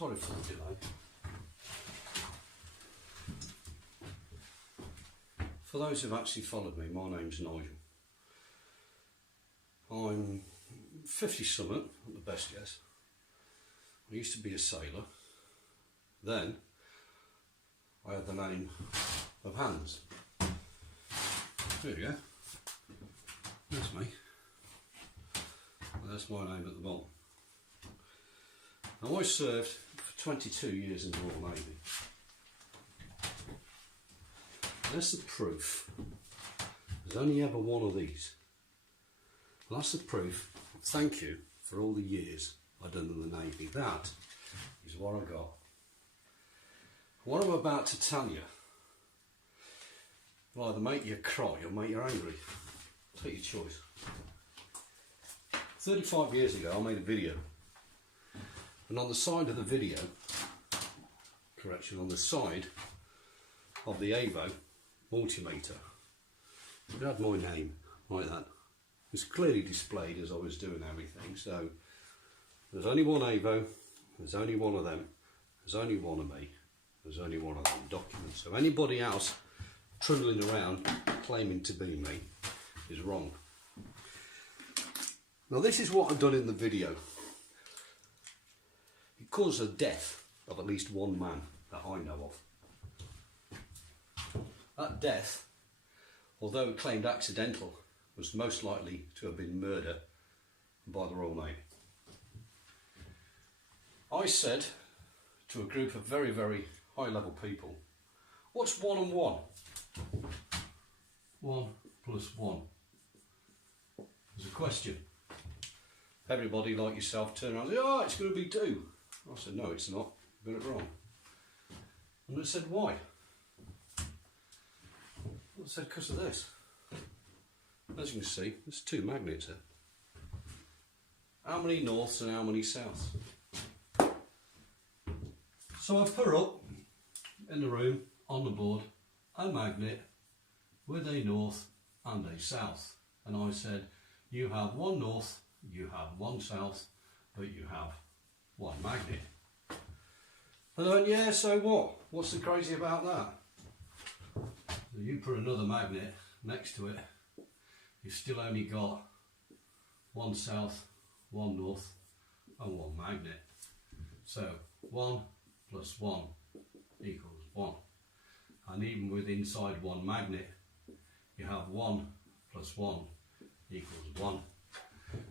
Sorry for the delay. For those who've actually followed me, my name's Nigel. I'm 50 something, at the best guess. I used to be a sailor. Then I had the name of Hans. There we go. That's me. That's my name at the bottom. Now I served for 22 years in the Royal Navy. That's the proof. There's only ever one of these. And that's the proof. Thank you for all the years I've done in the Navy. That is what I got. What I'm about to tell you will either make you cry or make you angry. Take your choice. 35 years ago I made a video, and on the side of the video, on the side of the Avo multimeter, it had my name like that. It was clearly displayed as I was doing everything. So there's only one Avo, there's only one of them, there's only one of me, there's only one of them documents. So anybody else trundling around claiming to be me is wrong. Now this is what I've done in the video. It caused the death of at least one man that I know of. That death, although claimed accidental, was most likely to have been murder by the Royal Navy. I said to a group of very, very high level people, what's 1 and 1? 1 plus 1. There's a question. Everybody like yourself turned around and said, oh, it's going to be 2. I said, no, it's not. You've got it wrong. And they said, why? I said, because of this. As you can see, there's 2 magnets here. How many norths and how many souths? So I've put up in the room, on the board, a magnet with a north and a south. And I said, you have 1 north, you have 1 south, but you have 1 magnet. And I went, yeah, so what? What's so crazy about that? So you put another magnet next to it, you've still only got 1 south, 1 north, and 1 magnet. So 1 plus 1 equals 1. And even with inside 1 magnet, you have 1 plus 1 equals 1.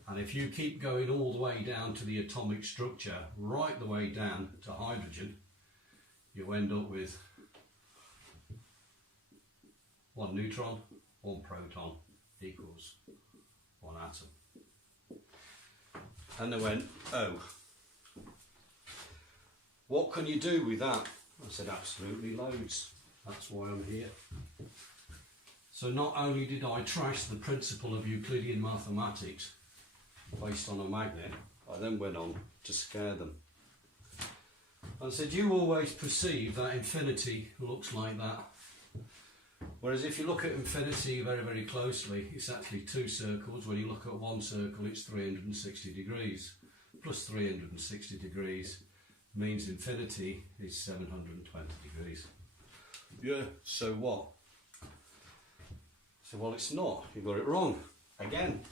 And if you keep going all the way down to the atomic structure, right the way down to hydrogen, you end up with 1 neutron, 1 proton equals 1 atom. And they went, oh, what can you do with that? I said, absolutely loads. That's why I'm here. So not only did I trash the principle of Euclidean mathematics based on a magnet, I then went on to scare them. I said, you always perceive that infinity looks like that. Whereas if you look at infinity very, very closely, it's actually 2 circles. When you look at 1 circle, it's 360 degrees. Plus 360 degrees means infinity is 720 degrees. Yeah, so what? So, well, it's not. You got it wrong. Again.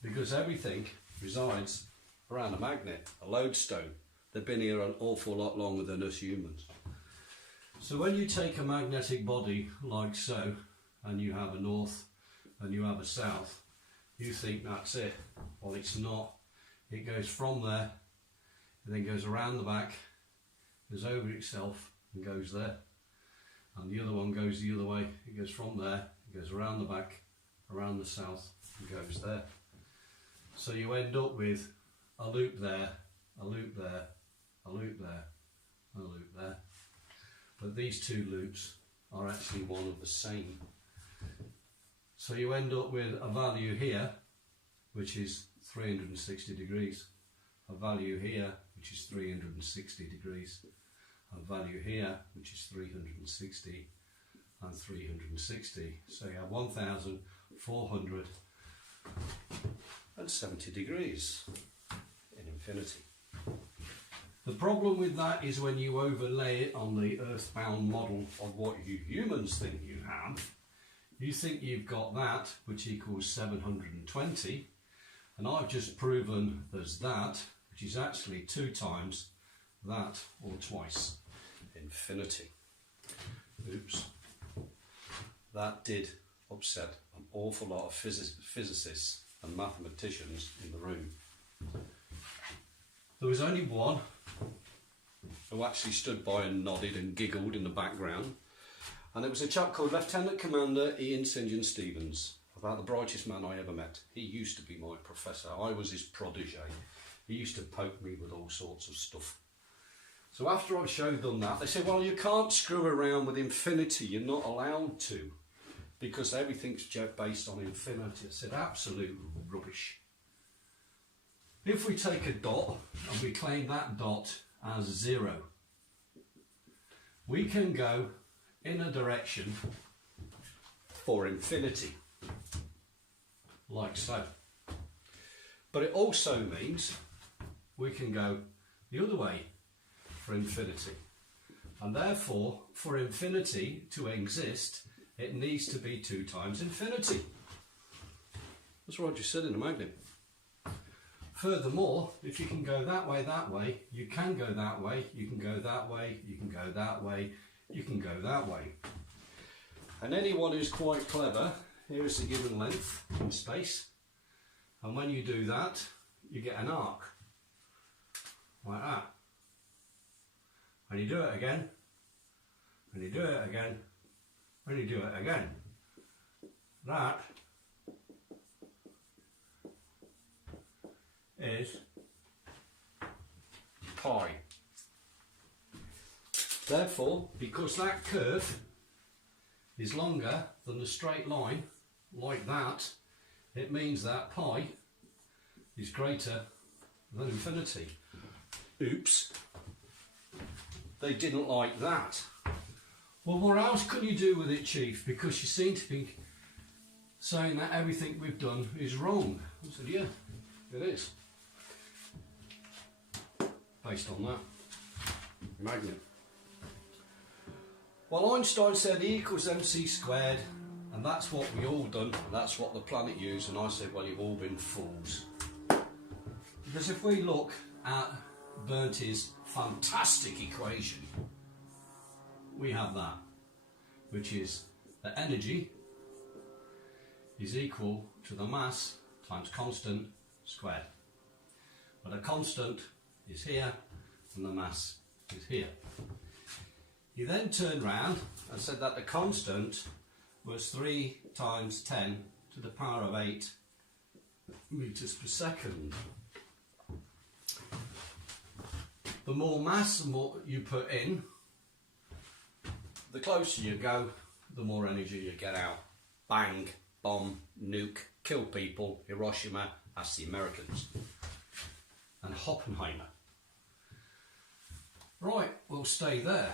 Because everything resides around a magnet, a lodestone. They've been here an awful lot longer than us humans. So when you take a magnetic body like so, and you have a north and you have a south, you think that's it. Well, it's not. It goes from there, and then goes around the back, goes over itself and goes there. And the other one goes the other way. It goes from there, it goes around the back, around the south, and goes there. So you end up with a loop there, a loop there, a loop there, and a loop there. But these 2 loops are actually one of the same. So you end up with a value here, which is 360 degrees, a value here, which is 360 degrees, a value here, which is 360, and 360. So you have 1,470 degrees in infinity. The problem with that is when you overlay it on the earthbound model of what you humans think you have, you think you've got that, which equals 720, and I've just proven there's that, which is actually 2 times that, or twice infinity. Oops. That did upset an awful lot of physicists and mathematicians in the room. There was only one who actually stood by and nodded and giggled in the background, and it was a chap called Lieutenant Commander Ian St John Stevens, about the brightest man I ever met. He used to be my professor. I was his protege. He used to poke me with all sorts of stuff. So after I showed them that, they said, well, you can't screw around with infinity. You're not allowed to, because everything's based on infinity. I said, absolute rubbish. If we take a dot and we claim that dot as 0, we can go in a direction for infinity, like so. But it also means we can go the other way for infinity. And therefore, for infinity to exist, it needs to be 2 times infinity. That's what I just said in a magnet. Furthermore, if you can go that way, you can go that way, you can go that way, you can go that way, you can go that way. And anyone who's quite clever, here's the given length in space. And when you do that, you get an arc, like that. And you do it again, and you do it again, and you do it again. That is pi. Therefore, because that curve is longer than the straight line, like that, it means that pi is greater than infinity. Oops. They didn't like that. Well, what else can you do with it, Chief? Because you seem to be saying that everything we've done is wrong. I said, yeah, it is. Based on that magnet. Well, Einstein said E equals mc squared, and that's what we all done, and that's what the planet used, and I said, well, you've all been fools. Because if we look at Bernti's fantastic equation, we have that, which is the energy is equal to the mass times constant squared. But a constant is here and the mass is here. He then turned round and said that the constant was 3 times 10 to the power of 8 meters per second. The more mass you put in, the closer you go, the more energy you get out. Bang, bomb, nuke, kill people, Hiroshima, that's the Americans. And Oppenheimer. Right, we'll stay there.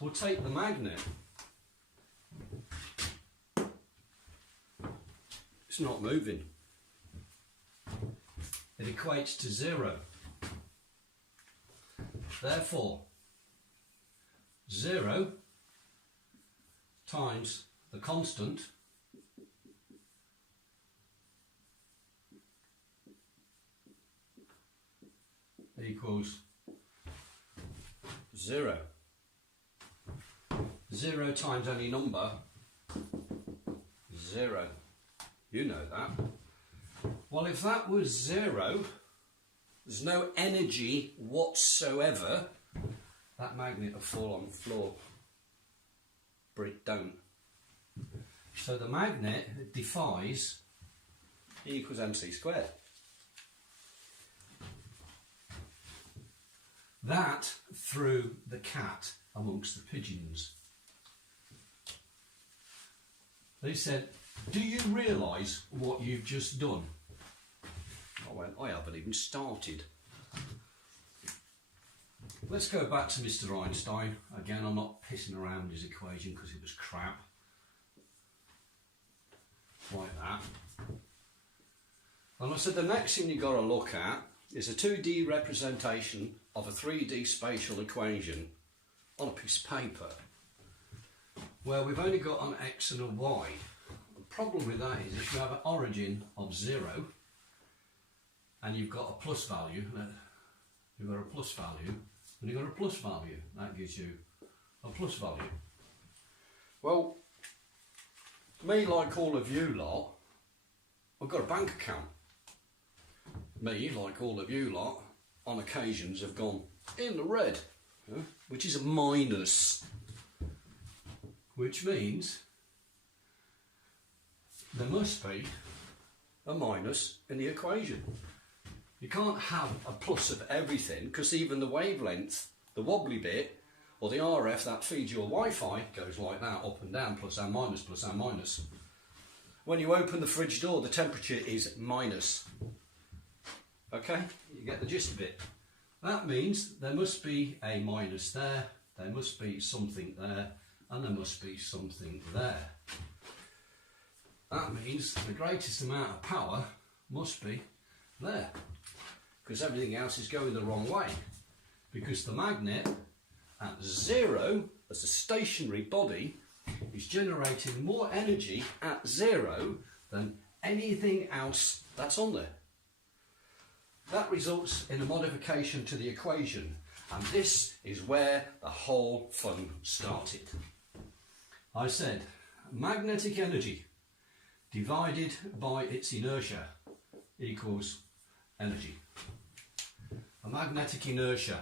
We'll take the magnet. It's not moving. It equates to 0. Therefore, 0 times the constant equals 0. 0 times any number, 0. You know that. Well, if that was 0, there's no energy whatsoever, that magnet will fall on the floor. But it don't. So the magnet defies E equals mc squared. That threw the cat amongst the pigeons. They said, do you realise what you've just done? I went, I haven't even started. Let's go back to Mr. Einstein. Again, I'm not pissing around his equation because it was crap. Like that. And I said, the next thing you've got to look at is a 2D representation of a 3D spatial equation on a piece of paper where we've only got an x and a y. The problem with that is if you have an origin of 0 and you've got a plus value, you've got a plus value, and you've got a plus value, that gives you a plus value. Well, me, like all of you lot, I've got a bank account. Me, like all of you lot, on occasions have gone in the red, which is a minus. Which means there must be a minus in the equation. You can't have a plus of everything, because even the wavelength, the wobbly bit, or the RF that feeds your Wi-Fi goes like that, up and down, plus and minus, plus and minus. When you open the fridge door, the temperature is minus. Okay, you get the gist of it. That means there must be a minus there, there must be something there, and there must be something there. That means the greatest amount of power must be there, because everything else is going the wrong way. Because the magnet at 0, as a stationary body, is generating more energy at 0 than anything else that's on there. That results in a modification to the equation, and this is where the whole fun started. I said magnetic energy divided by its inertia equals energy. A magnetic inertia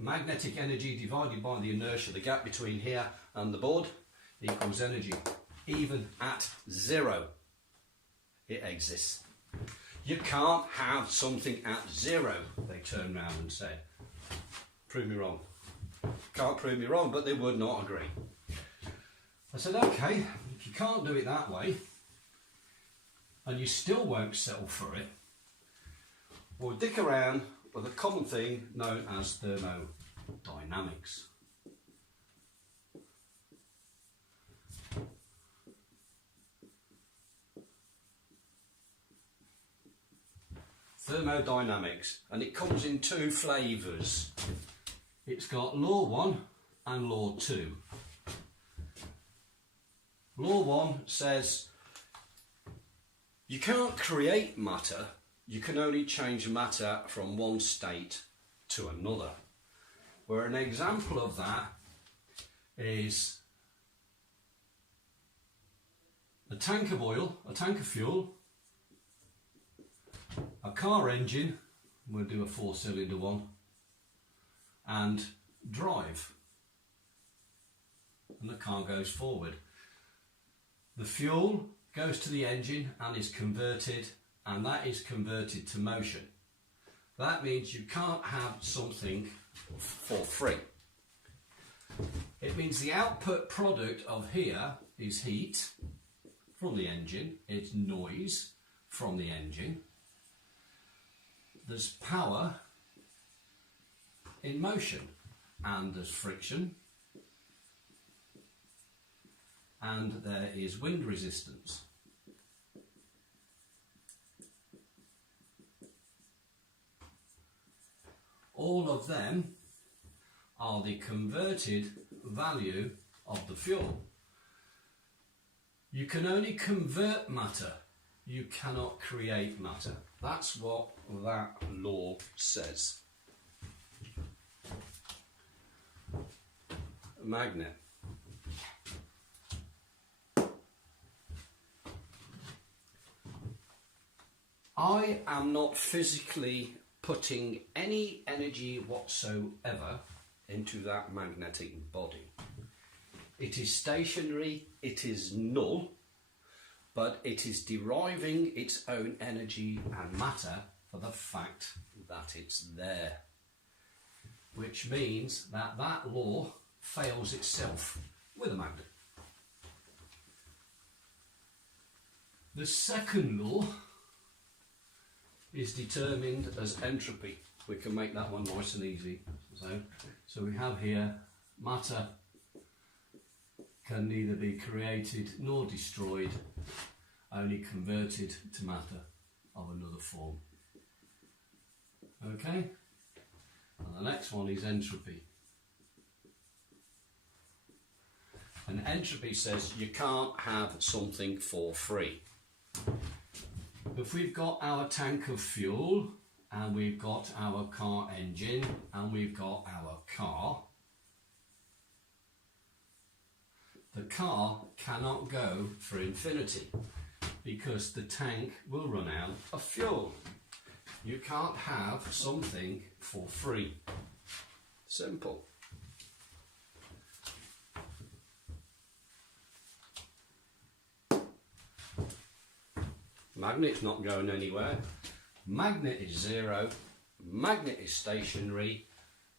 magnetic energy divided by the inertia, the gap between here and the board, equals energy. Even at 0, it exists. You can't have something at 0, they turned round and said. Prove me wrong. Can't prove me wrong, but they would not agree. I said, okay, if you can't do it that way, and you still won't settle for it, we'll dick around with a common thing known as thermodynamics. Thermodynamics, and it comes in 2 flavours. It's got law 1 and law 2. Law 1 says you can't create matter, you can only change matter from one state to another. Where an example of that is a tank of oil, a tank of fuel, a car engine, we'll do a 4-cylinder one, and drive, and the car goes forward. The fuel goes to the engine and is converted, and that is converted to motion. That means you can't have something for free. It means the output product of here is heat from the engine, it's noise from the engine, there's power in motion, and there's friction, and there is wind resistance. All of them are the converted value of the fuel. You can only convert matter, you cannot create matter. That's what that law says. A magnet. I am not physically putting any energy whatsoever into that magnetic body. It is stationary, it is null, but it is deriving its own energy and matter for the fact that it's there. Which means that that law fails itself with a magnet. The second law is determined as entropy. We can make that one nice and easy. So we have here matter can neither be created nor destroyed, only converted to matter of another form. Okay? And the next one is entropy. And entropy says you can't have something for free. If we've got our tank of fuel, and we've got our car engine, and we've got our car, the car cannot go for infinity because the tank will run out of fuel. You can't have something for free. Simple. Magnet's not going anywhere. Magnet is zero. Magnet is stationary.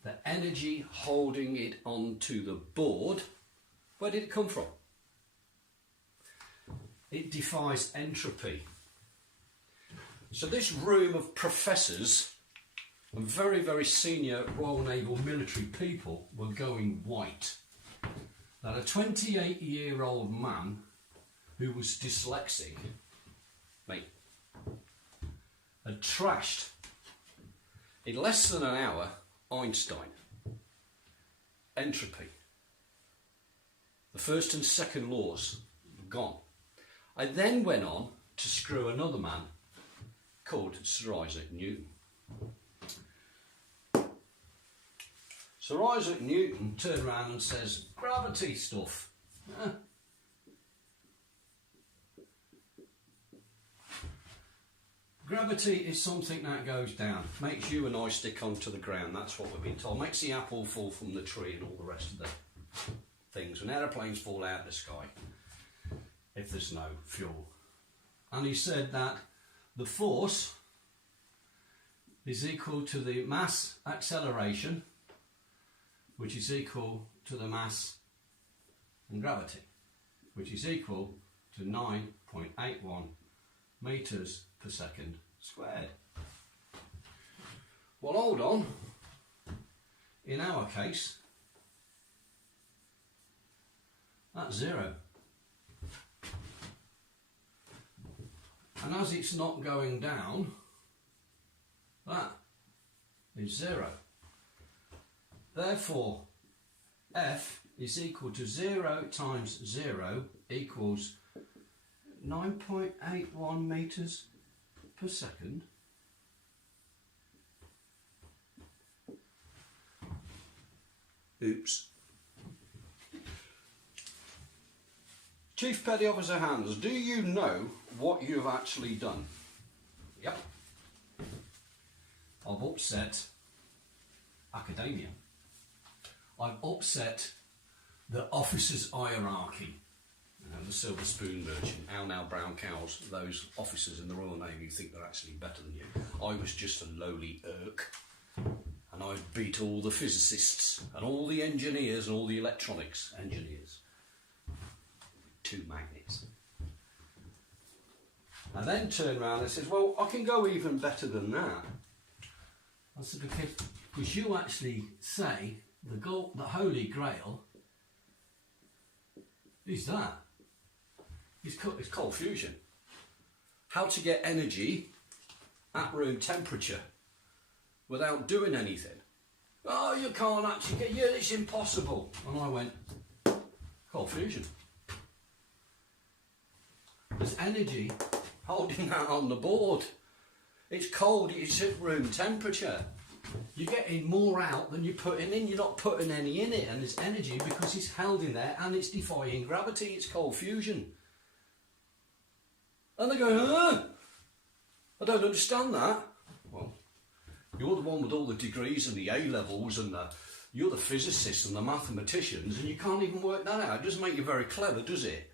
The energy holding it onto the board, where did it come from? It defies entropy. So this room of professors and very, very senior Royal Naval military people were going white. That a 28-year-old man who was dyslexic, mate, had trashed in less than an hour Einstein. Entropy. The first and second laws gone. I then went on to screw another man called Sir Isaac Newton. Sir Isaac Newton turned around and says, gravity stuff. Gravity is something that goes down, makes you and I stick onto the ground, that's what we've been told. Makes the apple fall from the tree and all the rest of the things. When aeroplanes fall out of the sky, if there's no fuel. And he said that the force is equal to the mass acceleration, which is equal to the mass and gravity, which is equal to 9.81 metres per second squared. Well, hold on. In our case, that's zero. And as it's not going down, that is zero. Therefore, F is equal to 0 times 0 equals 9.81 metres per second. Oops. Chief Petty Officer Hans, do you know what you've actually done? Yep. I've upset academia. I've upset the officers' hierarchy. You know, the silver spoon merchant, how now brown cows, those officers in the Royal Navy think they're actually better than you. I was just a lowly irk, and I beat all the physicists and all the engineers and all the electronics engineers. 2 magnets. I then turned around and said, well, I can go even better than that. I said, because you actually say the Holy Grail is that. It's cold fusion. How to get energy at room temperature without doing anything. Oh, you can't actually get, yeah, it's impossible. And I went, cold fusion. There's energy holding that on the board. It's cold, it's at room temperature. You're getting more out than you're putting in. You're not putting any in it, and there's energy because it's held in there and it's defying gravity. It's cold fusion. And they go, I don't understand that. Well, you're the one with all the degrees and the A levels and you're the physicists and the mathematicians, and you can't even work that out. It doesn't make you very clever, does it?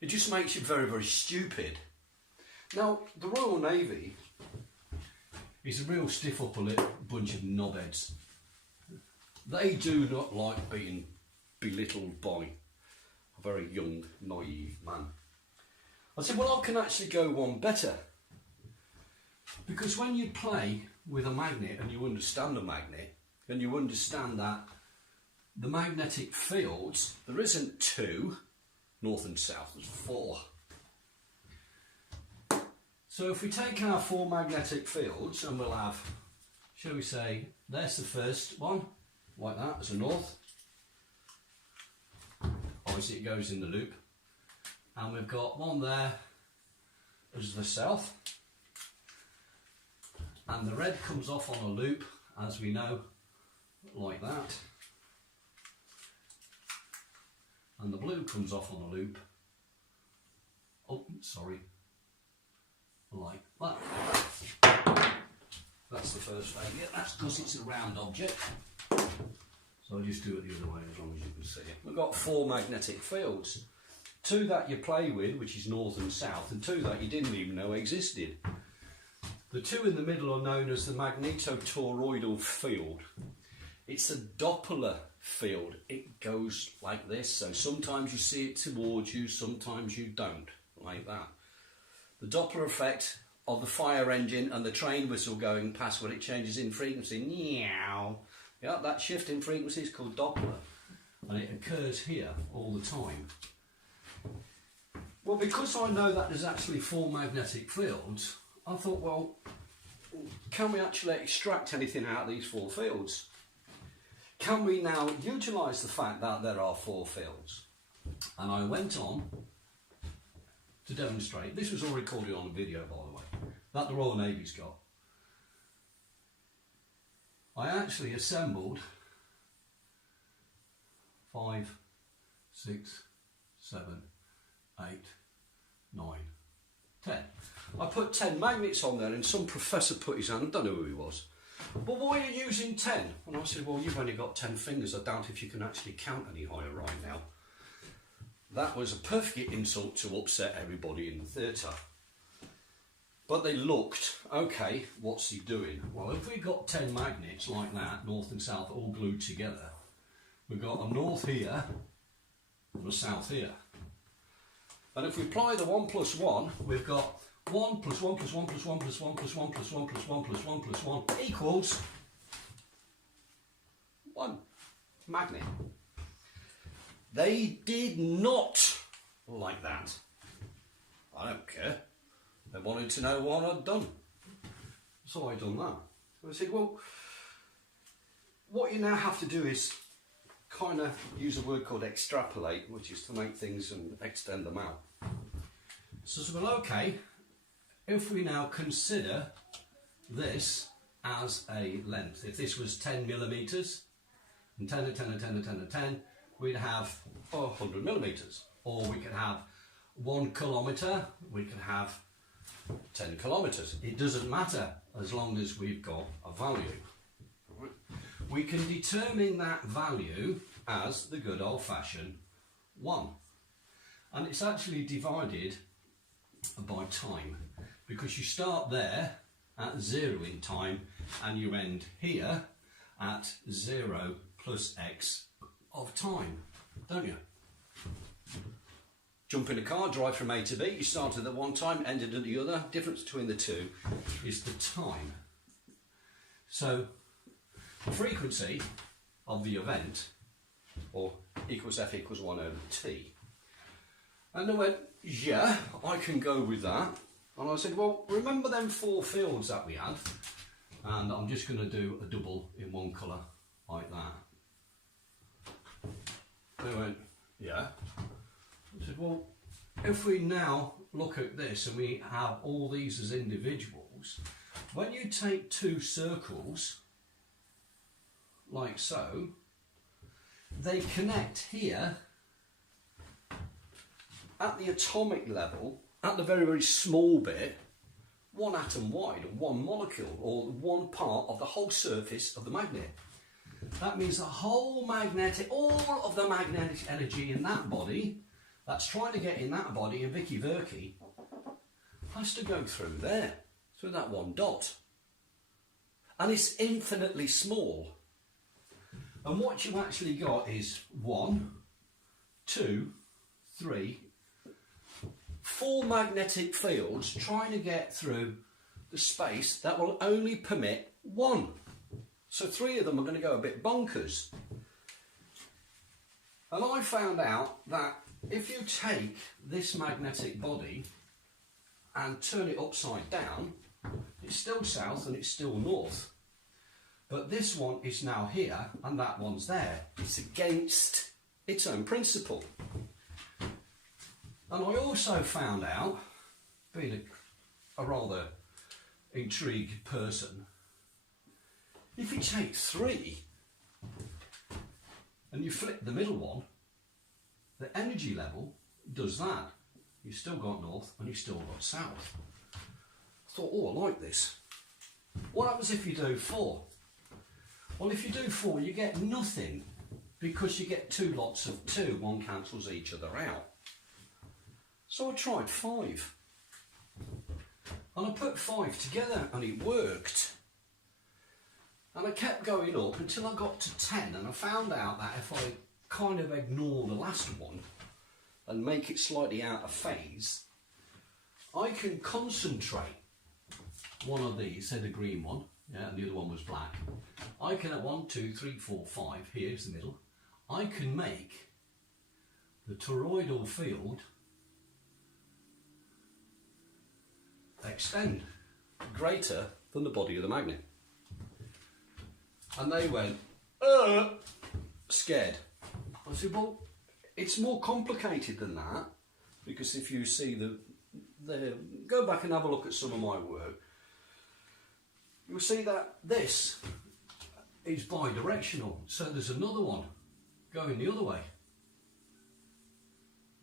It just makes you very, very stupid. Now, the Royal Navy is a real stiff upper lip bunch of knobheads. They do not like being belittled by a very young, naive man. I said, well, I can actually go one better. Because when you play with a magnet and you understand a magnet, and you understand that the magnetic fields, there isn't 2, north and south, there's 4. So if we take our four magnetic fields, and we'll have, shall we say, there's the first one, like that, as a north. Obviously it goes in the loop. And we've got one there as the south. And the red comes off on a loop, as we know, like that. And the blue comes off on a loop, oh, sorry, like that. That's the first failure. That's because it's a round object. So I'll just do it the other way as long as you can see it. We've got four magnetic fields. Two that you play with, which is north and south, and two that you didn't even know existed. The two in the middle are known as the magnetotoroidal field. It's a Doppler field. It goes like this, so sometimes you see it towards you, sometimes you don't, like that. The Doppler effect of the fire engine and the train whistle going past when it changes in frequency, meow. Yeah, that shift in frequency is called Doppler, and it occurs here all the time. Well, because I know that there's actually four magnetic fields, I thought, well, can we actually extract anything out of these four fields? Can we now utilise the fact that there are four fields? And I went on to demonstrate, this was all recorded on a video by the way, that the Royal Navy's got. I actually assembled 5, 6, 7, 8, 9, 10. I put 10 magnets on there and some professor put his hand, I don't know who he was. But why are you using 10? And I said, well, you've only got 10 fingers. I doubt if you can actually count any higher right now. That was a perfect insult to upset everybody in the theatre. But they looked, okay, what's he doing? Well, if we've got 10 magnets like that, north and south, all glued together, we've got a north here and a south here. And if we apply the 1 plus 1, we've got 1 plus 1 plus 1 plus 1 plus 1 plus 1 plus 1 plus 1 plus 1 plus 1 equals 1 magnet. They did not like that. I don't care. They wanted to know what I'd done. So I done that. I said, well, what you now have to do is kind of use a word called extrapolate, which is to make things and extend them out. So, well, okay, if we now consider this as a length, if this was 10 millimetres, and 10 and 10 and 10 and 10 and 10, we'd have 100 millimetres. Or we could have 1 kilometre, we could have 10 kilometres. It doesn't matter as long as we've got a value. Right. We can determine that value as the good old-fashioned 1. And it's actually divided by time, because you start there at 0 in time and you end here at 0 plus x of time, don't you? Jump in a car, drive from A to B, you started at one time, ended at the other. Difference between the two is the time. So the frequency of the event, or equals F equals 1 over T. And I went, yeah, I can go with that. And I said, well, remember them 4 fields that we had? And I'm just going to do a double in one colour, like that. They went, yeah. I said, well, if we now look at this and we have all these as individuals, when you take 2 circles, like so, they connect here at the atomic level, at the very, very small bit, 1 atom wide, or 1 molecule, or 1 part of the whole surface of the magnet. That means the whole magnetic, all of the magnetic energy in that body, that's trying to get in that body, in Vicky Verky, has to go through there, through that 1 dot. And it's infinitely small. And what you actually got is 1, 2, 3, 4 magnetic fields trying to get through the space that will only permit 1. So 3 of them are going to go a bit bonkers. And I found out that if you take this magnetic body and turn it upside down, it's still south and it's still north. But this one is now here and that one's there. It's against its own principle. And I also found out, being a rather intrigued person, if you take 3 and you flip the middle one, the energy level does that. You've still got north and you've still got south. I thought, oh, I like this. What happens if you do 4? Well, if you do 4, you get nothing because you get 2 lots of 2. One cancels each other out. So I tried 5. And I put 5 together and it worked. And I kept going up until I got to 10, and I found out that if I kind of ignore the last one and make it slightly out of phase, I can concentrate one of these, say the green one, yeah, and the other one was black. I can at 1, 2, 3, 4, 5, here's the middle, I can make the toroidal field extend greater than the body of the magnet. And they went, scared. I said, well, it's more complicated than that, because if you see go back and have a look at some of my work, you'll see that this is bi-directional. So there's another one going the other way.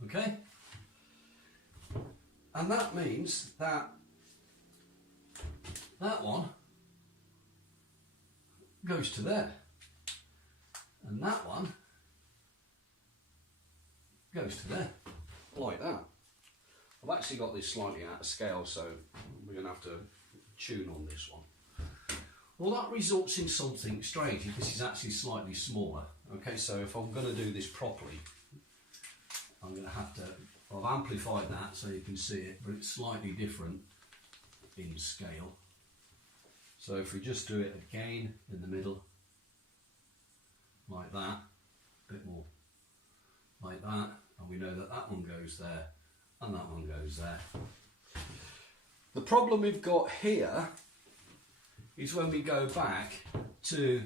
Okay? And that means that that one goes to there, and that one goes to there, like that. I've actually got this slightly out of scale, so we're going to have to tune on this one. Well, that results in something strange. This is actually slightly smaller. Okay, so if I'm going to do this properly, I'm going to have to, I've amplified that so you can see it, but it's slightly different in scale. So if we just do it again in the middle, like that, a bit more like that, and we know that that one goes there and that one goes there. The problem we've got here is when we go back to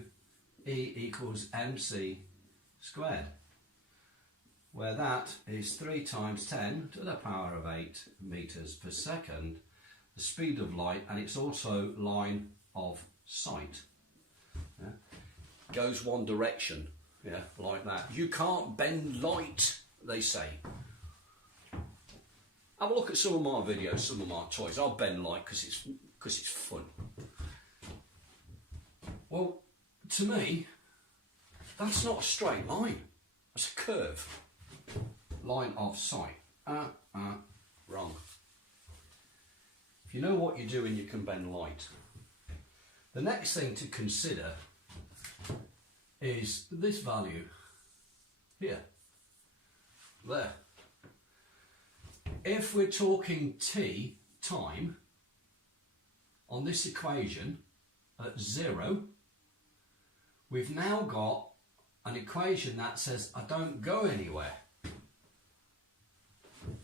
E equals mc squared, where that is 3 times 10 to the power of 8 meters per second, the speed of light, and it's also line of sight. Yeah? Goes one direction, yeah, like that. You can't bend light, they say. Have a look at some of my videos, some of my toys. I'll bend light because it's fun. Well, to me, that's not a straight line. That's a curve. Line of sight. Wrong. If you know what you're doing, you can bend light. The next thing to consider is this value here, there. If we're talking t, time, on this equation at 0, we've now got an equation that says I don't go anywhere.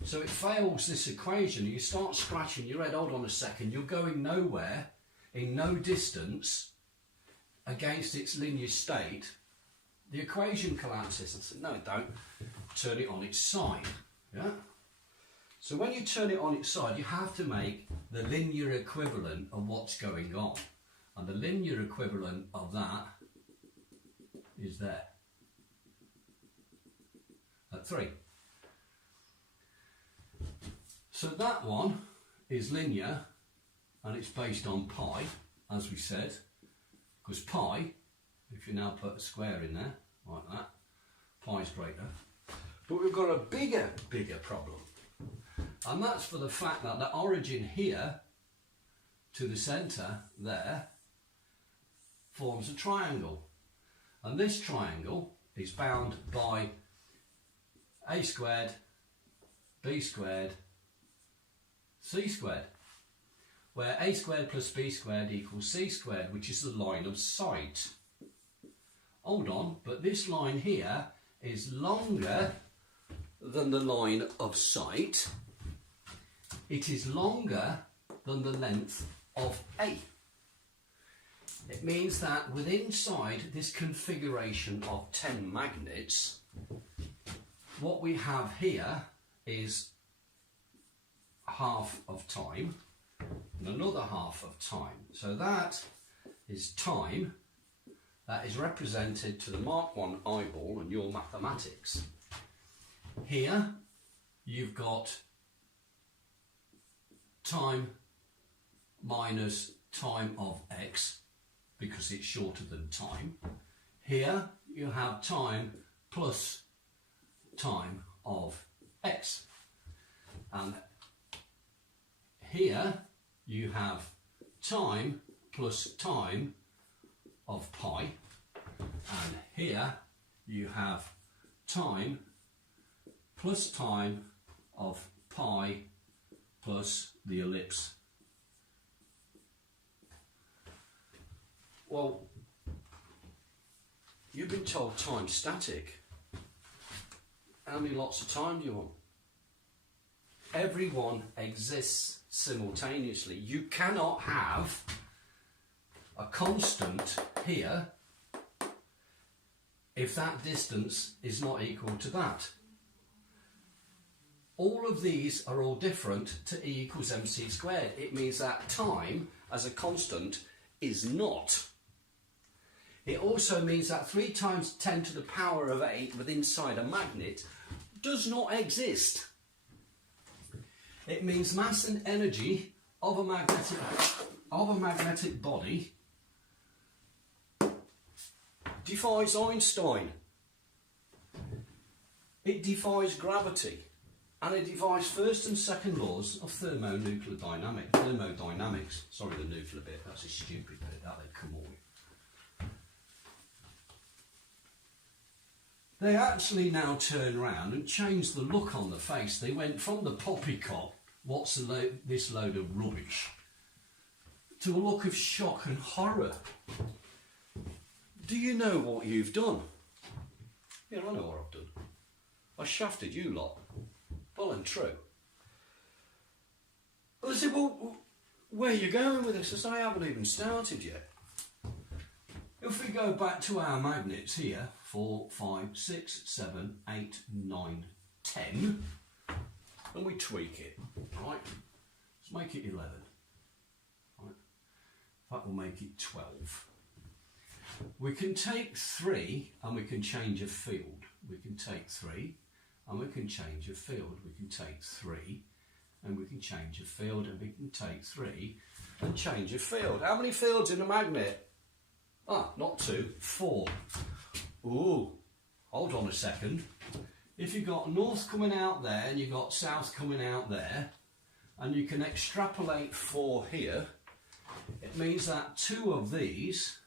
So it fails this equation. You start scratching your head, hold on a second, you're going nowhere, in no distance, against its linear state. The equation collapses. I said, no, don't. Turn it on its side. Yeah? So when you turn it on its side, you have to make the linear equivalent of what's going on. And the linear equivalent of that is there. At 3. So that one is linear, and it's based on pi, as we said, because pi, if you now put a square in there, like that, pi is greater. But we've got a bigger problem. And that's for the fact that the origin here to the centre there forms a triangle. And this triangle is bound by a squared, b squared, c squared, where a squared plus b squared equals c squared, which is the line of sight. Hold on, but this line here is longer than the line of sight, it is longer than the length of A. It means that within inside this configuration of 10 magnets, what we have here is half of time and another half of time. So that is time that is represented to the Mark 1 eyeball and your mathematics. Here you've got time minus time of x, because it's shorter than time. Here you have time plus time of x. And here you have time plus time of pi. And here you have time plus time of pi plus the ellipse. Well, you've been told time's static. How many lots of time do you want? Everyone exists simultaneously. You cannot have a constant here if that distance is not equal to that. All of these are all different to E equals mc squared. It means that time as a constant is not. It also means that 3 times 10 to the power of 8 within inside a magnet does not exist. It means mass and energy of a magnetic body defies Einstein. It defies gravity, and it defies first and second laws of thermodynamics. Sorry, the nuclear bit, that's a stupid bit that they come all with. They actually now turn around and change the look on the face. They went from the poppycock, what's this load of rubbish, to a look of shock and horror. Do you know what you've done? Yeah, I know what I've done. I shafted you lot. Well and true. Well, they said, well, where are you going with this? I said, I haven't even started yet. If we go back to our magnets here, 4, 5, 6, 7, 8, 9, 10, and we tweak it, right? Let's make it 11. Right? That will make it 12. We can take 3 and we can change a field. We can take 3 and we can change a field. We can take 3 and we can change a field, and we can take 3 and change a field. How many fields in a magnet? Ah, not 2, 4. Ooh, hold on a second. If you've got north coming out there and you've got south coming out there, and you can extrapolate 4 here, it means that 2 of these,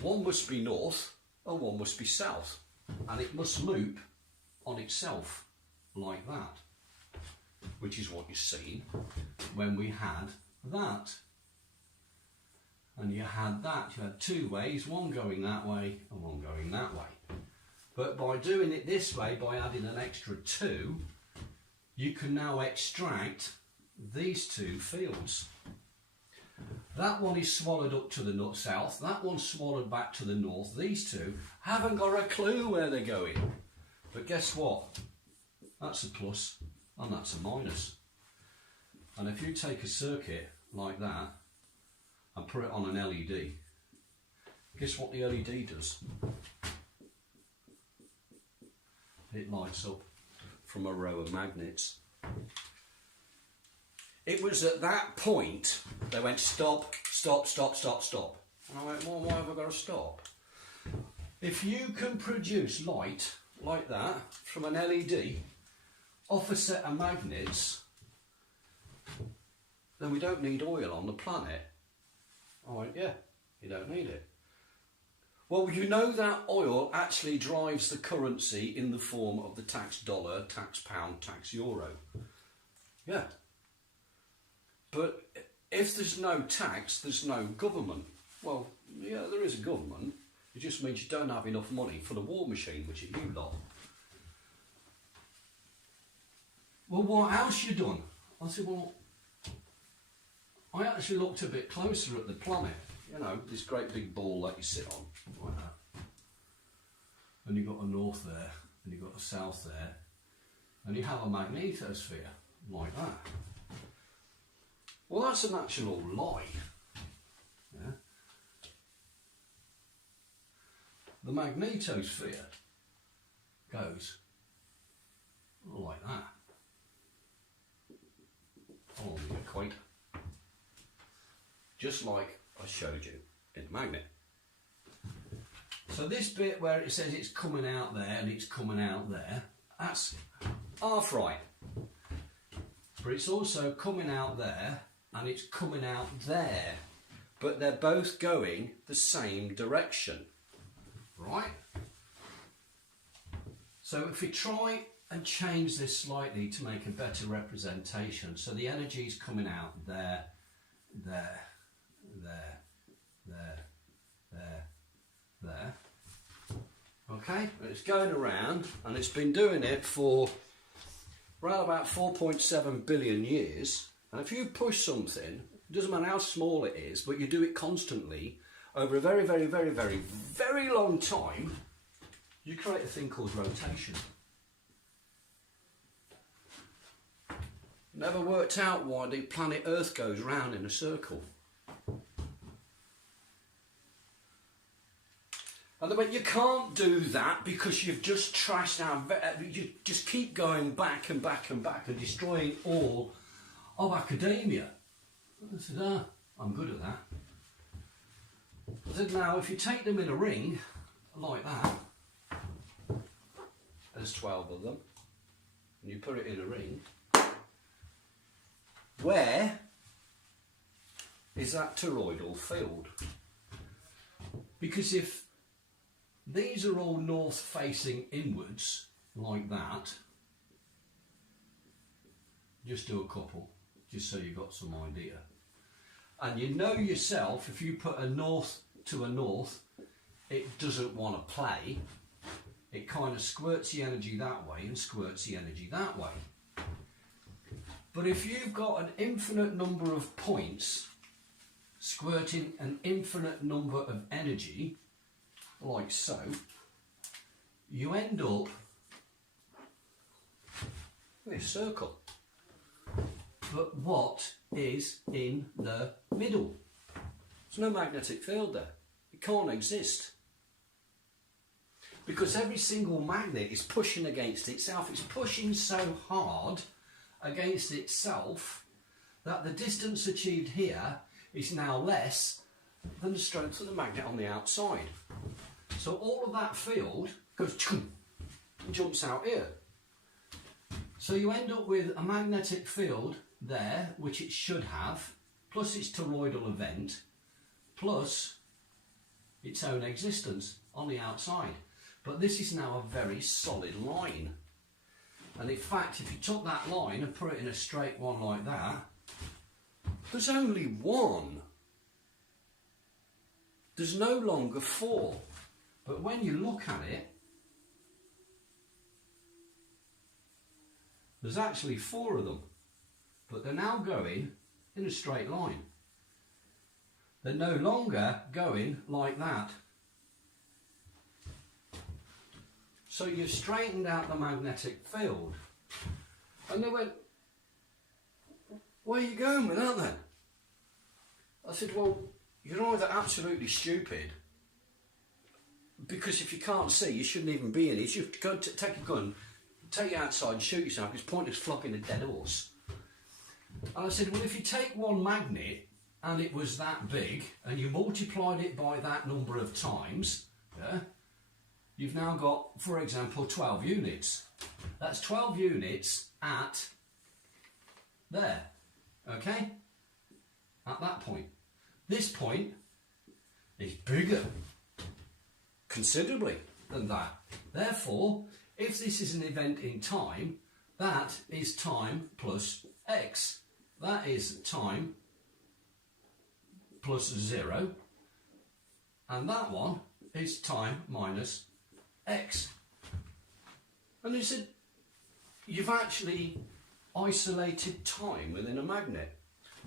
one must be north and one must be south, and it must loop on itself like that, which is what you've seen when we had that. And you had that, you had 2 ways, one going that way and one going that way. But by doing it this way, by adding an extra 2, you can now extract these 2 fields. That one is swallowed up to the south, that one's swallowed back to the north. These 2 haven't got a clue where they're going. But guess what? That's a plus and that's a minus. And if you take a circuit like that and put it on an LED, guess what the LED does? It lights up from a row of magnets. It was at that point they went stop, stop, stop, stop, stop. And I went, well, why have I got to stop? If you can produce light like that from an LED off a set of magnets, then we don't need oil on the planet. I went, yeah, you don't need it. Well, you know that oil actually drives the currency in the form of the tax dollar, tax pound, tax euro. Yeah. But if there's no tax, there's no government. Well, yeah, there is a government. It just means you don't have enough money for the war machine, which is you lot. well, what else you done? I said, well, I actually looked a bit closer at the planet. You know, this great big ball that you sit on, like that. And you've got a north there, and you've got a south there, and you have a magnetosphere, like that. Well, that's an actual lie. Yeah? The magnetosphere goes like that, along the equator, just like I showed you in the magnet. So this bit where it says it's coming out there and it's coming out there, that's half right. But it's also coming out there and it's coming out there. But they're both going the same direction, right? So if we try and change this slightly to make a better representation, so the energy is coming out there, there, there, there, there, there. Okay, and it's going around, and it's been doing it for around about 4.7 billion years. And if you push something, it doesn't matter how small it is, but you do it constantly over a very, very, very, very, very long time, you create a thing called rotation. Never worked out why the planet Earth goes round in a circle. But you can't do that because you've just trashed our... You just keep going back and back and back and destroying all of academia. I said, I'm good at that. I said, now, if you take them in a ring, like that, there's 12 of them, and you put it in a ring, where is that toroidal field? Because if these are all north facing inwards, like that, just do a couple, just so you've got some idea. And you know yourself, if you put a north to a north, it doesn't want to play. It kind of squirts the energy that way and squirts the energy that way. But if you've got an infinite number of points squirting an infinite number of energy, like so, you end up with a circle. But what is in the middle? There's no magnetic field there. It can't exist. Because every single magnet is pushing against itself. It's pushing so hard against itself that the distance achieved here is now less than the strength of the magnet on the outside. So all of that field goes and jumps out here. So you end up with a magnetic field there, which it should have, plus its toroidal event, plus its own existence on the outside. But this is now a very solid line. And in fact, if you took that line and put it in a straight one like that, there's only one. There's no longer four. But when you look at it, there's actually four of them. But they're now going in a straight line. They're no longer going like that. So you've straightened out the magnetic field. And they went, where are you going with that then? I said, well, you're either absolutely stupid, because if you can't see, you shouldn't even be in it. You should go take a gun, take it outside and shoot yourself. It's pointless flogging a dead horse. And I said, well, if you take one magnet and it was that big and you multiplied it by that number of times, yeah, you've now got, for example, 12 units. That's 12 units at there, okay? At that point. This point is bigger, considerably, than that. Therefore, if this is an event in time, that is time plus x. That is time plus 0. And that one is time minus x. And he said, you've actually isolated time within a magnet.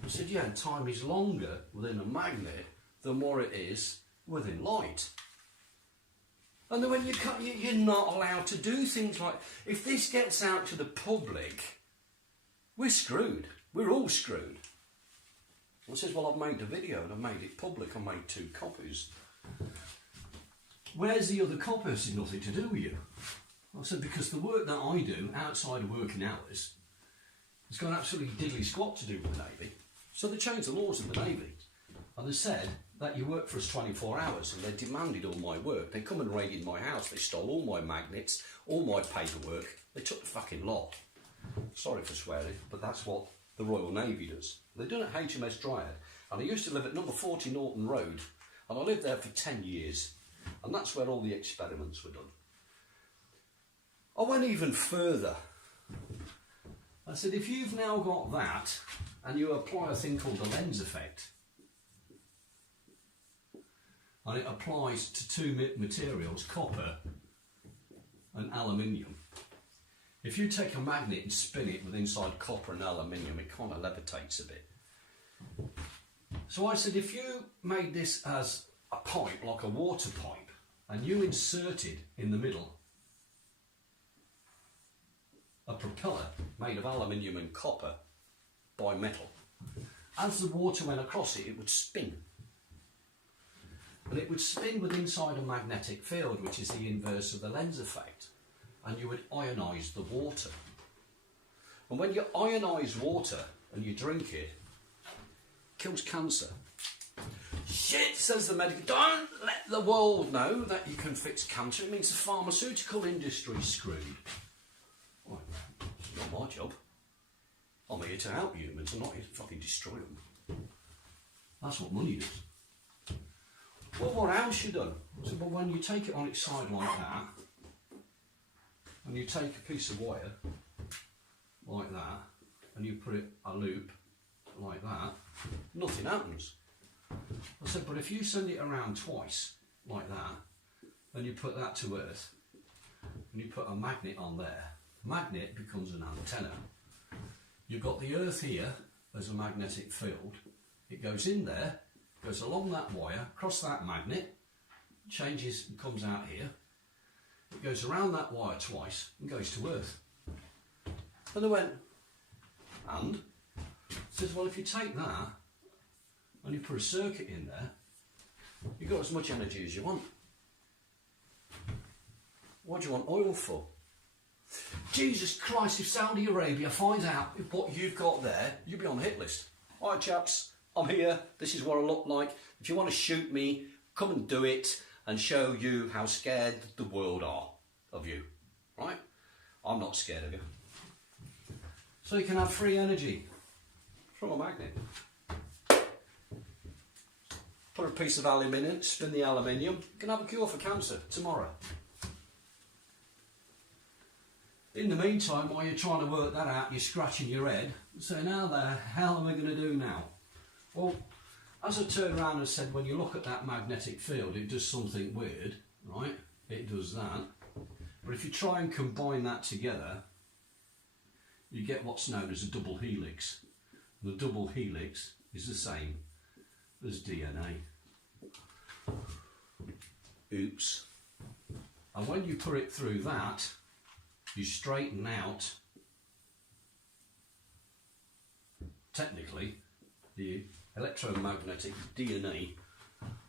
I said, yeah, time is longer within a magnet than what it is within light. And then when you're not allowed to do things like, if this gets out to the public, we're screwed. We're all screwed. I says, well, I've made the video and I've made it public. I made 2 copies. Where's the other copies? It's nothing to do with you. I said, because the work that I do outside of working hours has got absolutely diddly squat to do with the Navy. So they changed the laws in the Navy. And they said that you work for us 24 hours, and they demanded all my work. They come and raided my house. They stole all my magnets, all my paperwork. They took the fucking lot. Sorry for swearing, but that's what the Royal Navy does. They've done it at HMS Dryad. And I used to live at number 40 Norton Road. And I lived there for 10 years. And that's where all the experiments were done. I went even further. I said, if you've now got that, and you apply a thing called the lens effect, and it applies to 2 materials, copper and aluminium. If you take a magnet and spin it with inside copper and aluminium, it kind of levitates a bit. So I said, if you made this as a pipe, like a water pipe, and you inserted in the middle a propeller made of aluminium and copper by metal, as the water went across it, it would spin. And it would spin with inside a magnetic field, which is the inverse of the lens effect. And you would ionise the water. And when you ionise water and you drink it, it kills cancer. Shit, says the medical, don't let the world know that you can fix cancer. It means the pharmaceutical industry's screwed. Well, it's not my job. I'm here to help humans. I'm not here to fucking destroy them. That's what money does. Well, what else you done? I said, well, when you take it on its side like that, and you take a piece of wire like that, and you put it a loop like that, nothing happens. I said, but if you send it around twice like that, and you put that to Earth, and you put a magnet on there, magnet becomes an antenna. You've got the Earth here as a magnetic field. It goes in there, goes along that wire, across that magnet, changes and comes out here. It goes around that wire twice and goes to Earth. And I went, and? Says, well, if you take that and you put a circuit in there, you've got as much energy as you want. What do you want oil for? Jesus Christ, if Saudi Arabia finds out what you've got there, you'll be on the hit list. All right, chaps, I'm here. This is what I look like. If you want to shoot me, come and do it and show you how scared the world are of you. Right? I'm not scared of you. So you can have free energy from a magnet. Put a piece of aluminium, spin the aluminium, you can have a cure for cancer tomorrow. In the meantime, while you're trying to work that out, you're scratching your head, saying, how the hell am I going to do now? Well, as I turned around and said, when you look at that magnetic field, it does something weird, right? It does that. But if you try and combine that together, you get what's known as a double helix. The double helix is the same as DNA. Oops. And when you put it through that, you straighten out, technically, the electromagnetic DNA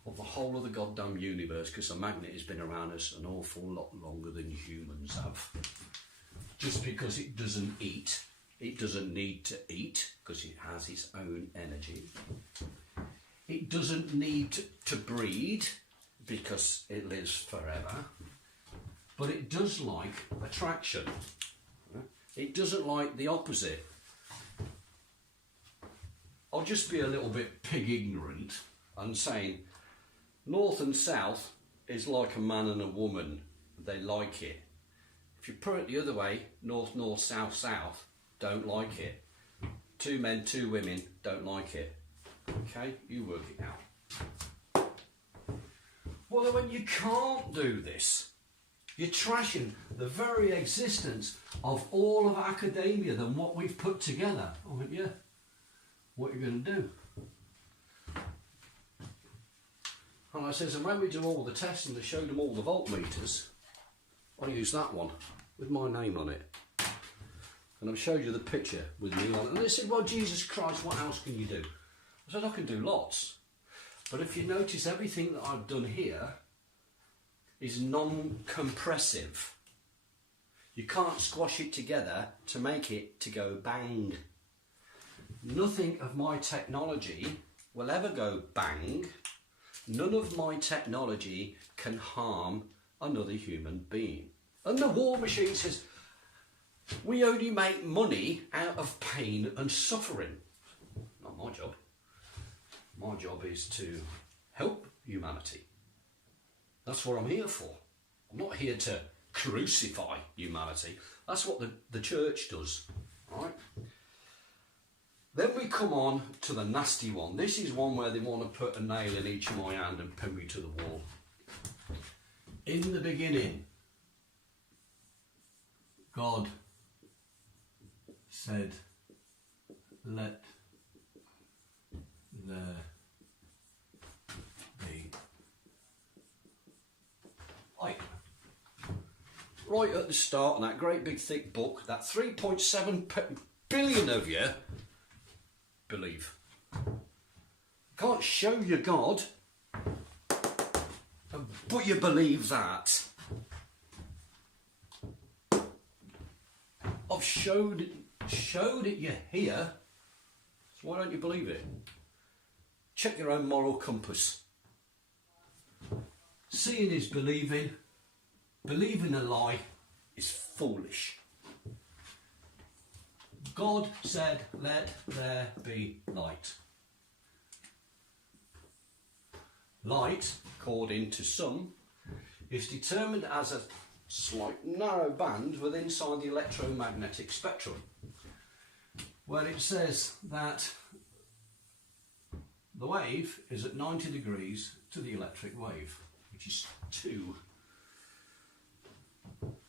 of the whole of the goddamn universe, because a magnet has been around us an awful lot longer than humans have. Just because it doesn't eat, it doesn't need to eat, because it has its own energy. It doesn't need to breed, because it lives forever. But it does like attraction. It doesn't like the opposite. I'll just be a little bit pig ignorant and saying north and south is like a man and a woman. They like it. If you put it the other way, north, north, south, south, don't like it. 2 men, 2 women, don't like it. Okay, you work it out. Well, when you can't do this, You're trashing the very existence of all of academia than what we've put together. I went, yeah, what are you going to do? And I says, and when we do all the tests and they showed them all the voltmeters, I used that one with my name on it. And I've showed you the picture with me on it. And they said, well, Jesus Christ, what else can you do? I said, I can do lots. But if you notice, everything that I've done here is non-compressive. You can't squash it together to make it to go bang. Nothing of my technology will ever go bang. None of my technology can harm another human being. And the war machine says, we only make money out of pain and suffering. Not my job. My job is to help humanity. That's what I'm here for. I'm not here to crucify humanity. That's what the church does. Right? Then we come on to the nasty one. This is one where they want to put a nail in each of my hand and pin me to the wall. In the beginning, God said, let there be light. Right at the start, in that great big thick book, that 3.7 billion of you believe. Can't show you God, but you believe that. I've showed it you here, so why don't you believe it? Check your own moral compass. Seeing is believing. Believing a lie is foolish. God said, let there be light. Light, according to some, is determined as a slight narrow band within inside the electromagnetic spectrum, where it says that the wave is at 90 degrees to the electric wave, which is 2.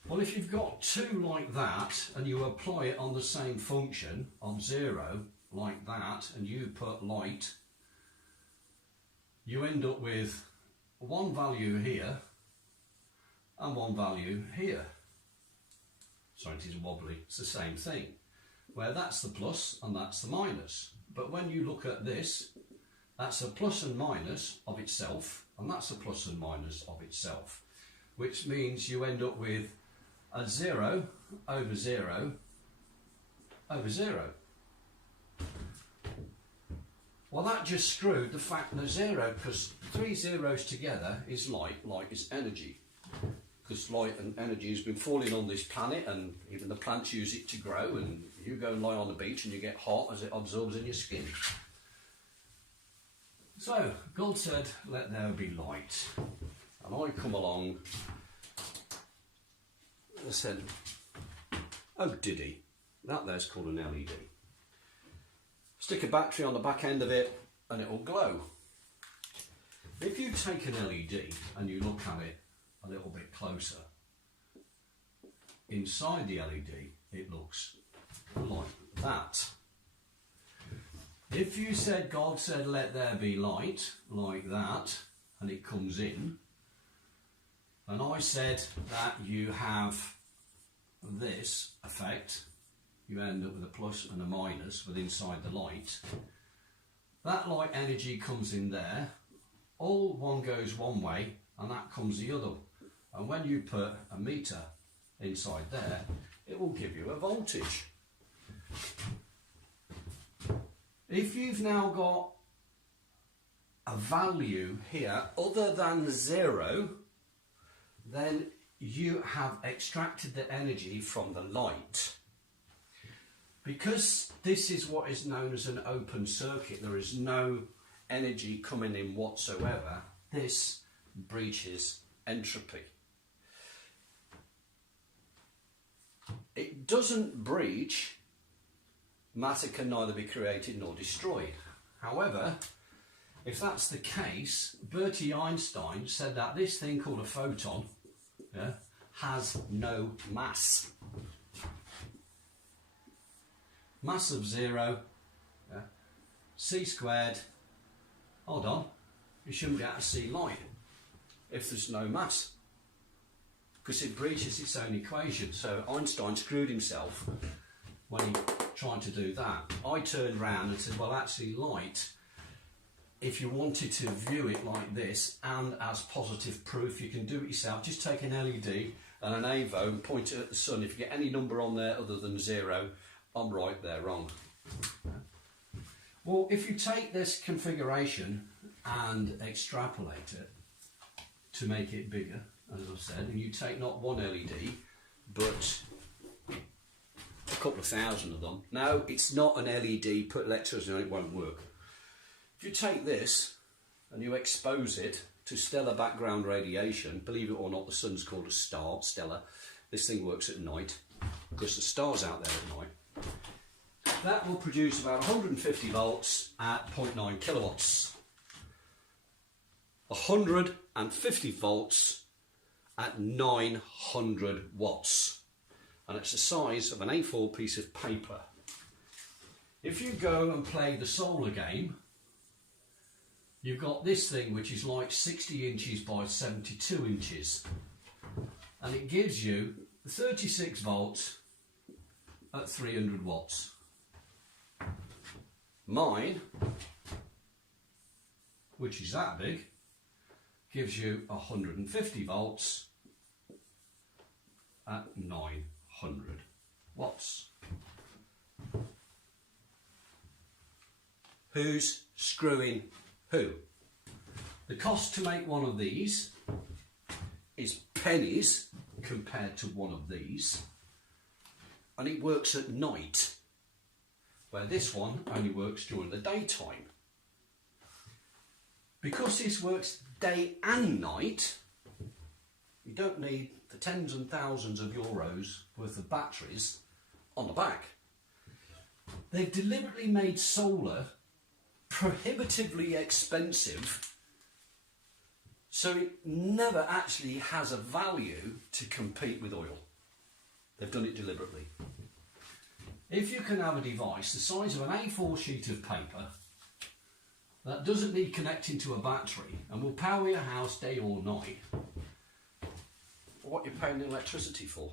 Well, if you've got 2 like that and you apply it on the same function of 0 like that, and you put light, you end up with one value here and one value here. Sorry, it is wobbly. It's the same thing, where that's the plus and that's the minus. But when you look at this, that's a plus and minus of itself, and that's a plus and minus of itself, which means you end up with a 0 over 0 over 0. Well, that just screwed the fact that 0, because 3 zeros together is light, light is energy. Because light and energy has been falling on this planet, and even the plants use it to grow, and you go and lie on the beach and you get hot as it absorbs in your skin. So, God said, let there be light. And I come along and said, oh, did he? That there's called an LED. Stick a battery on the back end of it and it will glow. If you take an LED and you look at it a little bit closer, inside the LED it looks like that. If you said, God said, let there be light, like that, and it comes in, and I said that you have this effect, you end up with a plus and a minus with inside the light. That light energy comes in there, all one goes one way and that comes the other. And when you put a meter inside there, it will give you a voltage. If you've now got a value here other than 0, then you have extracted the energy from the light. Because this is what is known as an open circuit, there is no energy coming in whatsoever, this breaches entropy. It doesn't breach, matter can neither be created nor destroyed. However, if that's the case, Bertie Einstein said that this thing called a photon, yeah, has no mass. Mass of 0, c squared, hold on, you shouldn't be able to see light if there's no mass, because it breaches its own equation. So Einstein screwed himself when he tried to do that. I turned round and said, well, actually light, if you wanted to view it like this and as positive proof, you can do it yourself. Just take an LED and an AVO and point it at the sun. If you get any number on there other than 0, I'm right, they're wrong. Well, if you take this configuration and extrapolate it to make it bigger, as I've said, and you take not one LED, but a couple of thousand of them. No, it's not an LED, put electricity on it, won't work. If you take this and you expose it to stellar background radiation, believe it or not, the sun's called a star, stellar. This thing works at night because the star's out there at night. That will produce about 150 volts at 0.9 kilowatts. 150 volts at 900 watts. And it's the size of an A4 piece of paper. If you go and play the solar game, you've got this thing which is like 60 inches by 72 inches. And it gives you 36 volts at 300 watts. Mine, which is that big, gives you 150 volts at 900 watts. Who's screwing who? The cost to make one of these is pennies compared to one of these, and it works at night, where this one only works during the daytime. Because this works day and night, you don't need the tens and thousands of euros worth of batteries on the back. They've deliberately made solar prohibitively expensive, so it never actually has a value to compete with oil. They've done it deliberately. If you can have a device the size of an A4 sheet of paper that doesn't need connecting to a battery and will power your house day or night, what you're paying electricity for.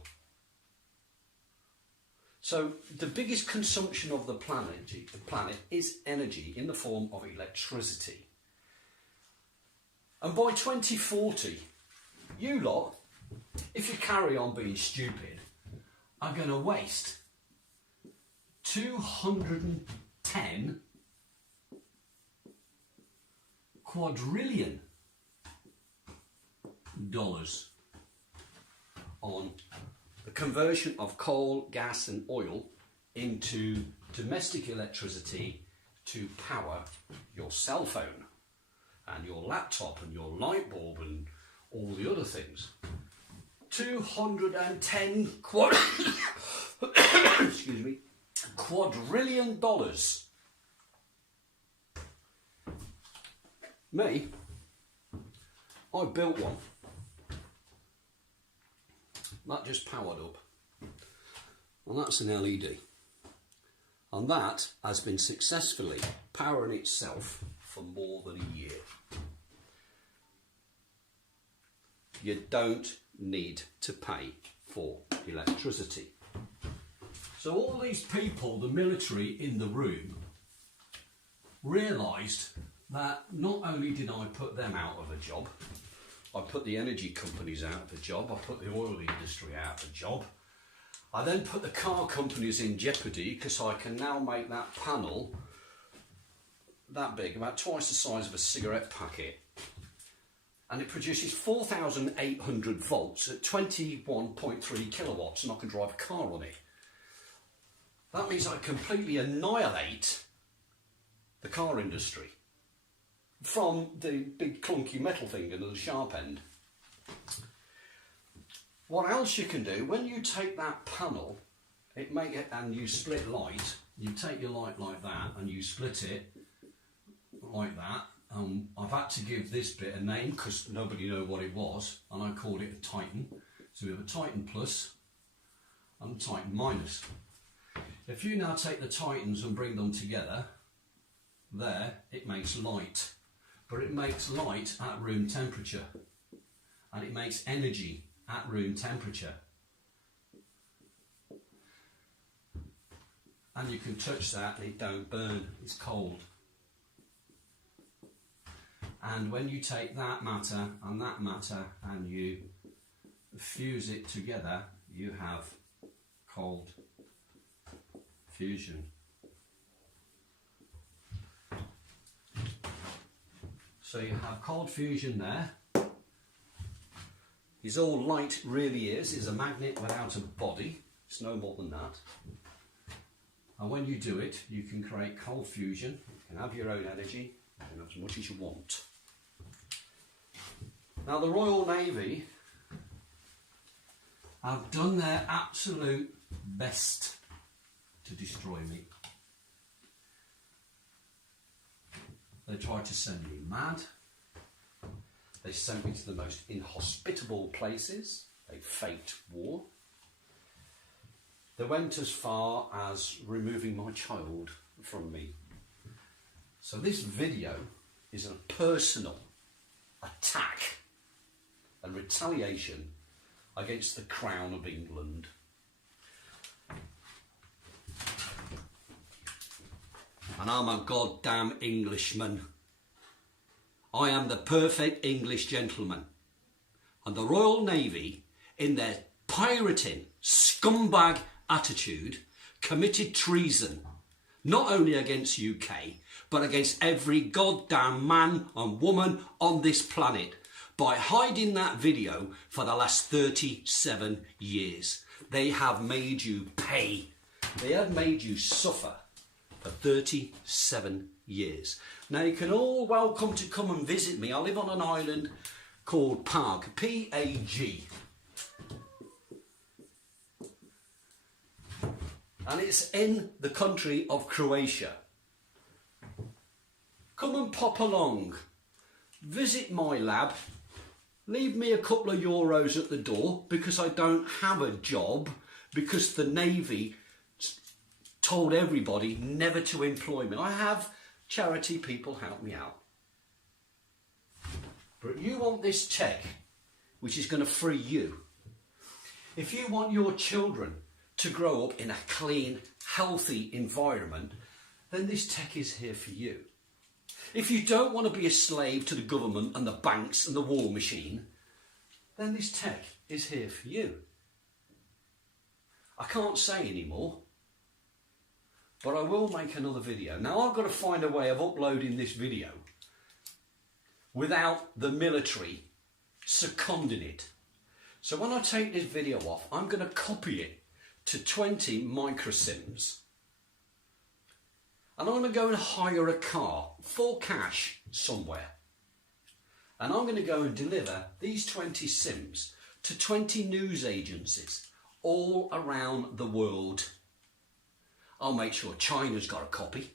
So the biggest consumption of the planet is energy in the form of electricity. And by 2040, you lot, if you carry on being stupid, are going to waste $210 quadrillion on the conversion of coal, gas and oil into domestic electricity to power your cell phone and your laptop and your light bulb and all the other things. 210 excuse me, quadrillion dollars. Me, I built one. That just powered up. And that's an LED. And that has been successfully powering itself for more than a year. You don't need to pay for electricity. So all these people, the military in the room, realised that not only did I put them out of a job, I put the energy companies out of a job, I put the oil industry out of a job, I then put the car companies in jeopardy because I can now make that panel that big, about twice the size of a cigarette packet, and it produces 4,800 volts at 21.3 kilowatts, and I can drive a car on it. That means I completely annihilate the car industry, from the big clunky metal finger to the sharp end. What else you can do, when you take that panel and you split light, you take your light like that and you split it like that. I've had to give this bit a name because nobody knew what it was, and I called it a Titan. So we have a Titan plus and a Titan minus. If you now take the Titans and bring them together, there it makes light. But it makes light at room temperature. And it makes energy at room temperature. And you can touch that and it don't burn, it's cold. And when you take that matter and you fuse it together, you have cold fusion. So you have cold fusion there. Is all light really is a magnet without a body. It's no more than that. And when you do it, you can create cold fusion. You can have your own energy and as much as you want. Now the Royal Navy have done their absolute best to destroy me. They tried to send me mad. They sent me to the most inhospitable places. They faked war. They went as far as removing my child from me. So this video is a personal attack and retaliation against the Crown of England. And I'm a goddamn Englishman. I am the perfect English gentleman. And the Royal Navy, in their pirating, scumbag attitude, committed treason, not only against UK, but against every goddamn man and woman on this planet, by hiding that video for the last 37 years. They have made you pay. They have made you suffer for 37 years. Now you can all welcome to come and visit me. I live on an island called Pag, P-A-G. And it's in the country of Croatia. Come and pop along. Visit my lab. Leave me a couple of euros at the door because I don't have a job, because the Navy told everybody never to employ me. I have charity people help me out. But you want this tech, which is going to free you. If you want your children to grow up in a clean, healthy environment, then this tech is here for you. If you don't want to be a slave to the government and the banks and the war machine, then this tech is here for you. I can't say anymore, but I will make another video. Now I've got to find a way of uploading this video without the military seconding it. So when I take this video off, I'm going to copy it to 20 microsims. And I'm going to go and hire a car for cash somewhere. And I'm going to go and deliver these 20 sims to 20 news agencies all around the world. I'll make sure China's got a copy.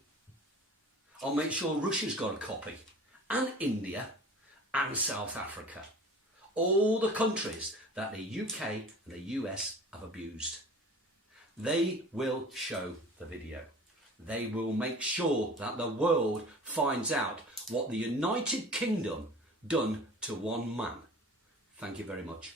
I'll make sure Russia's got a copy. And India and South Africa. All the countries that the UK and the US have abused. They will show the video. They will make sure that the world finds out what the United Kingdom done to one man. Thank you very much.